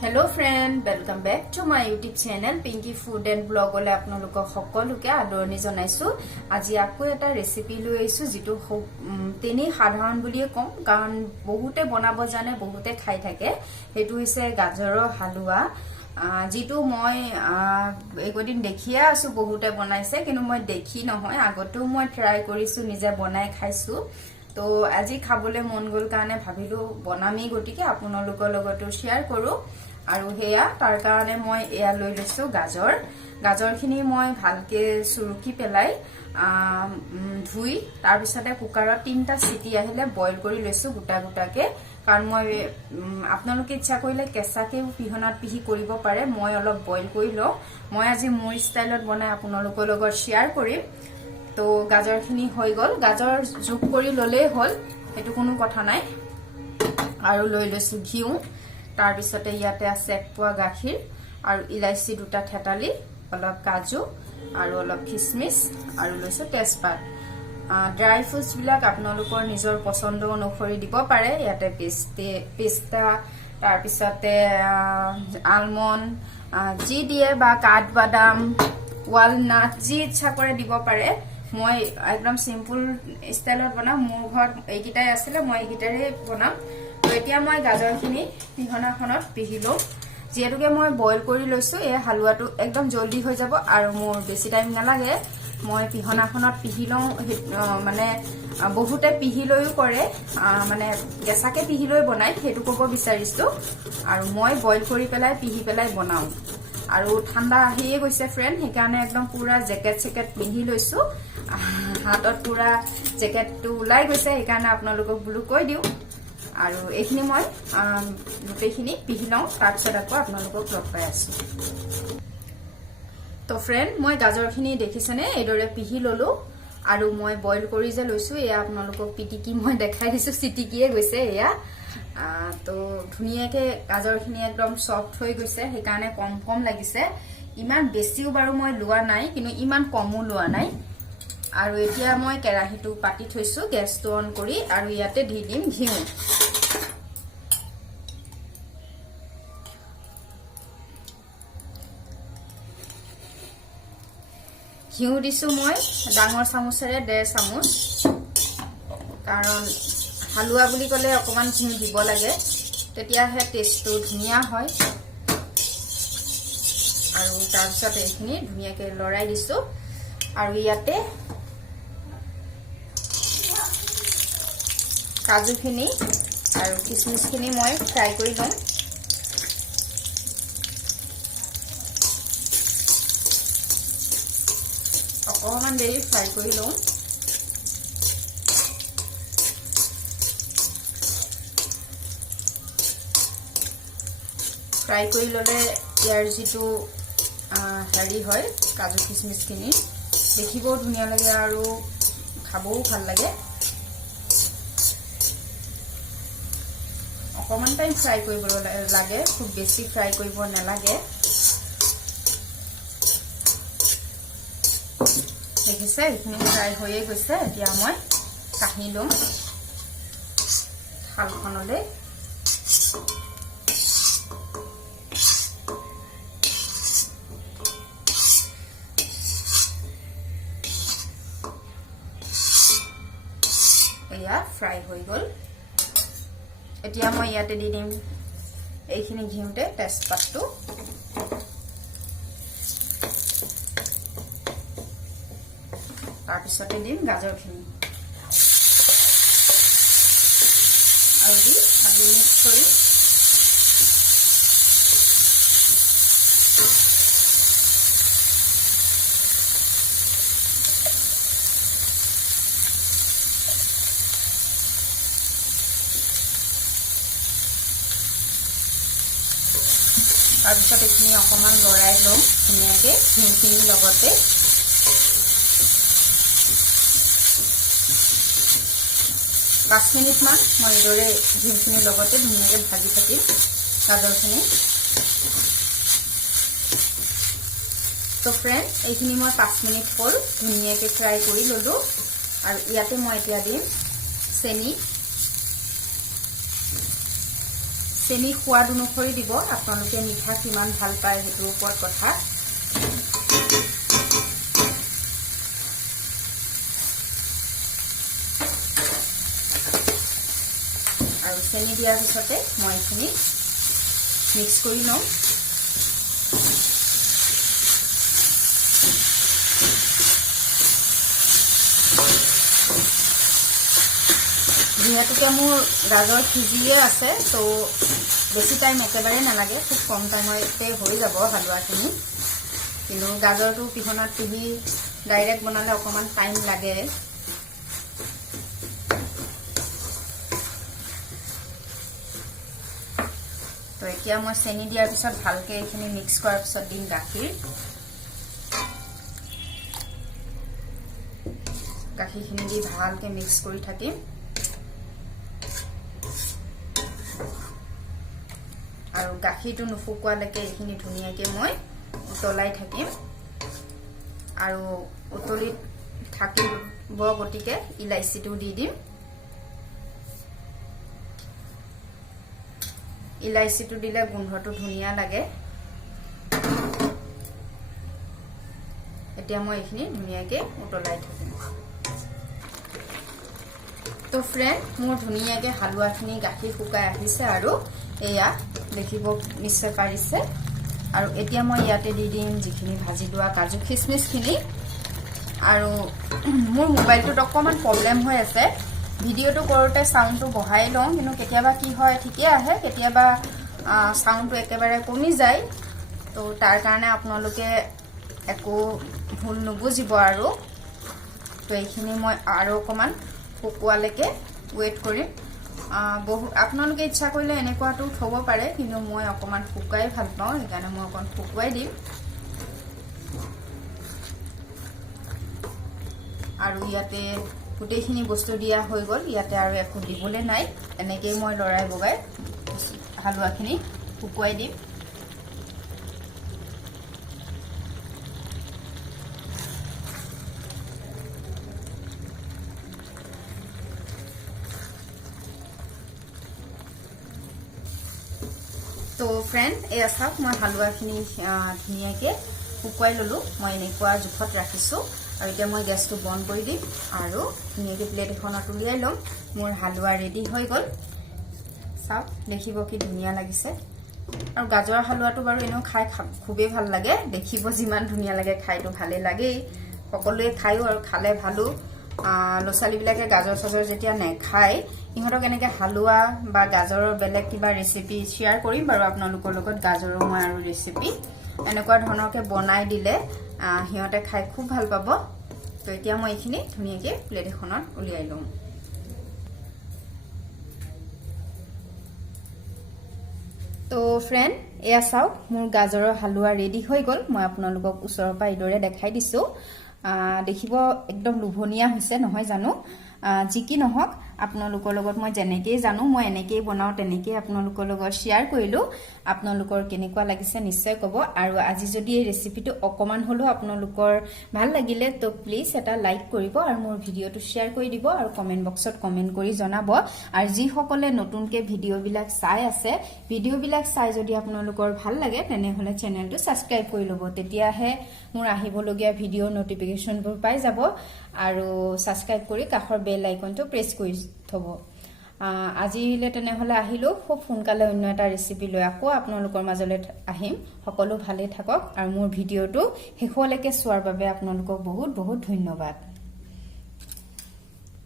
Hello friend, welcome back to my YouTube channel Pinky Food and Blog ole apnalokok hokoluke adorni jonaisu. Aji akko eta recipe loi aisu jitu teni sadharan buliye kom karon bahute banabo jane bahute khai thake. Hetu hoise gajarer halwa. Jitu moi ekodin dekhia asu bahute banaise kinu moi dekhi nohoy agotu moi try korisu nije banai khaisu. তো আজি খাবলে মন গল কারণে ভাবিলো বনামি গটিকে আপোনালোকৰ লগতো share কৰো আৰু হেয়া তাৰ কাৰণে মই এয়া লৈ লৈছো গাজৰখিনি মই ভালকে সুৰুকি পেলাই ধুই তাৰ পিছতে কুকাৰত 3টা সিটি আহিলে বইল কৰি লৈছো গুটা গুটাকে কাৰণ মই আপোনালোকে ইচ্ছা কৰিলে কেঁচাকে পিহনাত পিহি কৰিব পাৰে মই অলপ বইল কৰি ল মই আজি মোৰ ষ্টাইলত বনাই আপোনালোকৰ লগত শেয়াৰ কৰিম তো গাজৰখিনি হৈ গল গাজৰ জুক কৰি ললে হল এটো কোনো কথা নাই আৰু লৈ লৈছো ঘিউ তাৰ পিছতে ইয়াতে আছে একপোৱা গাখীৰ আৰু ইলাইচি দুটা থেতালি অলপ কাজু আৰু অলপ কিশমিশ আৰু লৈছো তেজপাত ড্ৰাই ফ্ৰুটছ বিলাক আপোনালোকৰ নিজৰ পছন্দ অনুসৰি দিব পাৰে ইয়াতে পিস্তা তাৰ পিছতে আলমন্ড জি দিয়ে বা কাঠবাদাম ওয়ালনাট জি ইচ্ছা কৰে দিব পাৰে মই একদম সিম্পল স্টাইলত বনাম মোৰ ঘৰত এইকিটাই আছিল মই এইকিটাৰে বনাম তো এতিয়া মই গাজৰখিনি পিহনাখনত পিহিলো যেহেতুকে মই বইল কৰি লৈছো এই হালুৱাটো একদম জলদি হৈ যাব আৰু মোৰ বেছি টাইম নালাগে মই পিহনাখনত পিহিলও মানে বহুতে পিহিলৈও কৰে মানে কেঁচাকে পিহিলৈ বনাই হেতু ক'ব বিচাৰিছো আৰু মই বইল কৰি পেলাই পিহি পেলাই বনাও আৰু ঠাণ্ডা আহিয়ে গৈছে ফ্ৰেন্ড হেকাৰণে একদম পুৰা জেকেট পিন্ধি লৈছো হাতত পুৰা জেকেটটো উলাই গৈছে হেকাৰণে আপোনালোকক বুলু কৈ দিও আৰু এইখিনি মই লুটেখিনি পিহি লওঁ তাৰ পিছত আকৌ আপোনালোকক লগ পাই আছো তো ফ্ৰেন্ড মই গাজৰখিনি দেখিছেনে এইদৰে পিহি ললো আৰু মই বইল কৰি যে লৈছো এয়া আপোনালোকক পিটিকি মই দেখাই দিছো চিটিকিয়ে গৈছে এয়া তো ধুনিয়াকে গাজৰখিনি একদম সফট হৈ গৈছে হেকাৰণে কম লাগিছে ইমান বেছিও বাৰু মই লোৱা নাই কিন্তু ইমান কমো লোৱা নাই আৰু এতিয়া মই কেৰাহীটো পাতি থৈছো গেছটো অন কৰি আৰু ইয়াতে দি দিম ঘিউ দিছো মই ডাঙৰ চামুচেৰে 1.5 চামুচ কাৰণ হালুৱা বুলি কলে অকমান ঘিউ দিব লাগে তেতিয়াহে টেষ্টটো ধুনিয়া হয় আৰু তাৰ পিছত এইখিনি ধুনিয়াকে লৰাই দিছো আৰু ইয়াতে কাজুখিনি আৰু কিশমিশখিনি মই ফ্ৰাই কৰি লম অকমান দেৰি ফ্ৰাই কৰি লম ফ্ৰাই কৰি ললে ইয়াৰ যিটো হেৰি হয় কাজু কিশমিশখিনি দেখিবও ধুনিয়া লাগে আৰু খাবও ভাল লাগে অকমান টাইম ফ্ৰাই কৰিব লাগে খুব বেছি ফ্ৰাই কৰিব নালাগে দেখিছে এইখিনি ফ্ৰাই হৈয়ে গৈছে এতিয়া মই কাঢ়ি লম থালখনলৈ এয়া ফ্ৰাই হৈ গল এতিয়া মই ইয়াতে দি দিম এইখিনি ঘিউতে তেজপাতটো তাৰ পিছতে দিম গাজৰখিনি আৰু দি ভালকৈ মিক্স কৰি তাৰপিছত এইখিনি অকমান লৰাই লম ধুনীয়াকে ঘিউখিনিৰ লগতে পাঁচ মিনিট মান মই এইদৰে ঘিউখিনিৰ লগতে ধুনীয়াকে ভাজি থাকিম গাজৰখিনি তো ফ্ৰেন্ড এইখিনি মই 5 মিনিট হ'ল ধুনীয়াকে ফ্ৰাই কৰি ললো আৰু ইয়াতে মই এতিয়া দিম চেনি চেনি সোৱাদ অনুসৰি দিব আপোনালোকে মিঠা কিমান ভাল পায় হেতুৰ ওপৰত কথা আৰু চেনি দিয়াৰ পিছতে মই এখিনি মিক্স কৰি লওঁ যেহেতুকে মোৰ গাজৰ সিজিয়ে আছে তো বেছি টাইম একেবাৰে নালাগে খুব কম টাইমতে হৈ যাব হালুৱাখিনি কিন্তু গাজৰটো পিহনাত পিহি ডাইৰেক্ট বনালে অকমান টাইম লাগে তো এতিয়া মই চেনি দিয়াৰ পিছত ভালকে এইখিনি মিক্স কৰাৰ পিছত দিম গাখীৰখিনি দি ভালকে মিক্স কৰি থাকিম আৰু গাখীৰটো নুফুকোৱালৈকে এইখিনি ধুনীয়াকৈ মই উতলাই থাকিম আৰু উতলি থাকিব গতিকে ইলাইচিটো দি দিম ইলাইচিটো দিলে গোন্ধটো ধুনীয়া লাগে এতিয়া মই এইখিনি ধুনীয়াকৈ উতলাই থাকিম তো ফ্ৰেন্ড মোৰ ধুনীয়াকৈ হালুৱাখিনি গাখীৰ শুকাই আহিছে আৰু এয়া দেখিব নিশ্চয় পাৰিছে আৰু এতিয়া মই ইয়াতে দি দিম যিখিনি ভাজি লোৱা কাজু খিচমিচখিনি আৰু মোৰ মোবাইলটোত অকমান প্ৰবলেম হৈ আছে ভিডিঅ'টো কৰোঁতে সাউন্ডটো বঢ়াই লওঁ কিন্তু কেতিয়াবা কি হয় ঠিকে আহে কেতিয়াবা সাউন্ডটো একেবাৰে কমি যায় তো তাৰ কাৰণে আপোনালোকে একো ভুল নুবুজিব আৰু তো এইখিনি মই আৰু অকমান শুকুৱালৈকে ৱেইট কৰিম আপোনালোকে ইচ্ছা কৰিলে এনেকুৱাটো থব পাৰে কিন্তু মই অকমান শুকাই ভাল পাওঁ সেইকাৰণে মই অকন শুকুৱাই দিম আৰু ইয়াতে গোটেইখিনি বস্তু দিয়া হৈ গ'ল ইয়াতে আৰু একো দিবলৈ নাই এনেকৈ মই লৰাই বগাই হালুৱাখিনি শুকুৱাই দিম তো ফ্ৰেন্ড এয়া চাওক মই হালুৱাখিনি ধুনীয়াকৈ শুকুৱাই ললো মই এনেকুৱা জোখত ৰাখিছোঁ আৰু এতিয়া মই গেছটো বন্ধ কৰি দিম আৰু ধুনীয়াকৈ প্লেট এখনত উলিয়াই ল'ম মোৰ হালুৱা ৰেডি হৈ গ'ল চাওক দেখিব কি ধুনীয়া লাগিছে আৰু গাজৰৰ হালুৱাটো বাৰু এনেও খাই খুবেই ভাল লাগে দেখিব যিমান ধুনীয়া লাগে খাইতো ভালেই লাগেই সকলোৱে খায়ো আৰু খালে ভালো ল'ৰা-ছোৱালীবিলাকে গাজৰ চাজৰ যেতিয়া নেখায় ইহঁতক এনেকৈ হালুৱা বা গাজৰৰ বেলেগ কিবা ৰেচিপি শ্বেয়াৰ কৰিম বাৰু আপোনালোকৰ লগত গাজৰৰ মই আৰু ৰেচিপি এনেকুৱা ধৰণৰকে বনাই দিলে সিহঁতে খাই খুব ভাল পাব তো এতিয়া মই এইখিনি ধুনীয়াকৈ প্লেট এখনত উলিয়াই লম তো ফ্ৰেন্ড এয়া চাওক মোৰ গাজৰৰ হালুৱা ৰেডি হৈ গ'ল মই আপোনালোকক ওচৰৰ পৰা এইদৰে দেখাই দিছোঁ দেখিব একদম লোভনীয়া হৈছে নহয় জানো যি কি নহওক আপোনালোকৰ লগত মই যেনেকৈ জানো মই এনেকৈ বনাওঁ তেনেকৈ আপোনালোকৰ লগত শ্বেয়াৰ কৰিলোঁ আপোনালোকৰ কেনেকুৱা লাগিছে নিশ্চয় ক'ব আৰু আজি যদি এই ৰেচিপিটো অকমান হ'লেও আপোনালোকৰ ভাল লাগিলে তো প্লিজ এটা লাইক কৰিব আৰু মোৰ ভিডিঅ'টো শ্বেয়াৰ কৰি দিব আৰু কমেণ্ট বক্সত কমেণ্ট কৰি জনাব আৰু যিসকলে নতুনকৈ ভিডিঅ'বিলাক চাই আছে ভিডিঅ'বিলাক চাই যদি আপোনালোকৰ ভাল লাগে তেনেহ'লে চেনেলটো ছাবস্ক্ৰাইব কৰি ল'ব তেতিয়াহে মোৰ আহিবলগীয়া ভিডিঅ'ৰ নটিফিকেশ্যনবোৰ পাই যাব আৰু ছাবস্ক্ৰাইব কৰি কাষৰ বেল আইকনটো প্ৰেছ কৰি থব আজিলে তেনেহ'লে আহিলো খুব সোনকালে অন্য এটা ৰেচিপি লৈ আকৌ আপোনালোকৰ মাজলৈ আহিম সকলো ভালে থাকক আৰু মোৰ ভিডিঅ'টো শেষলৈকে চোৱাৰ বাবে আপোনালোকক বহুত বহুত ধন্যবাদ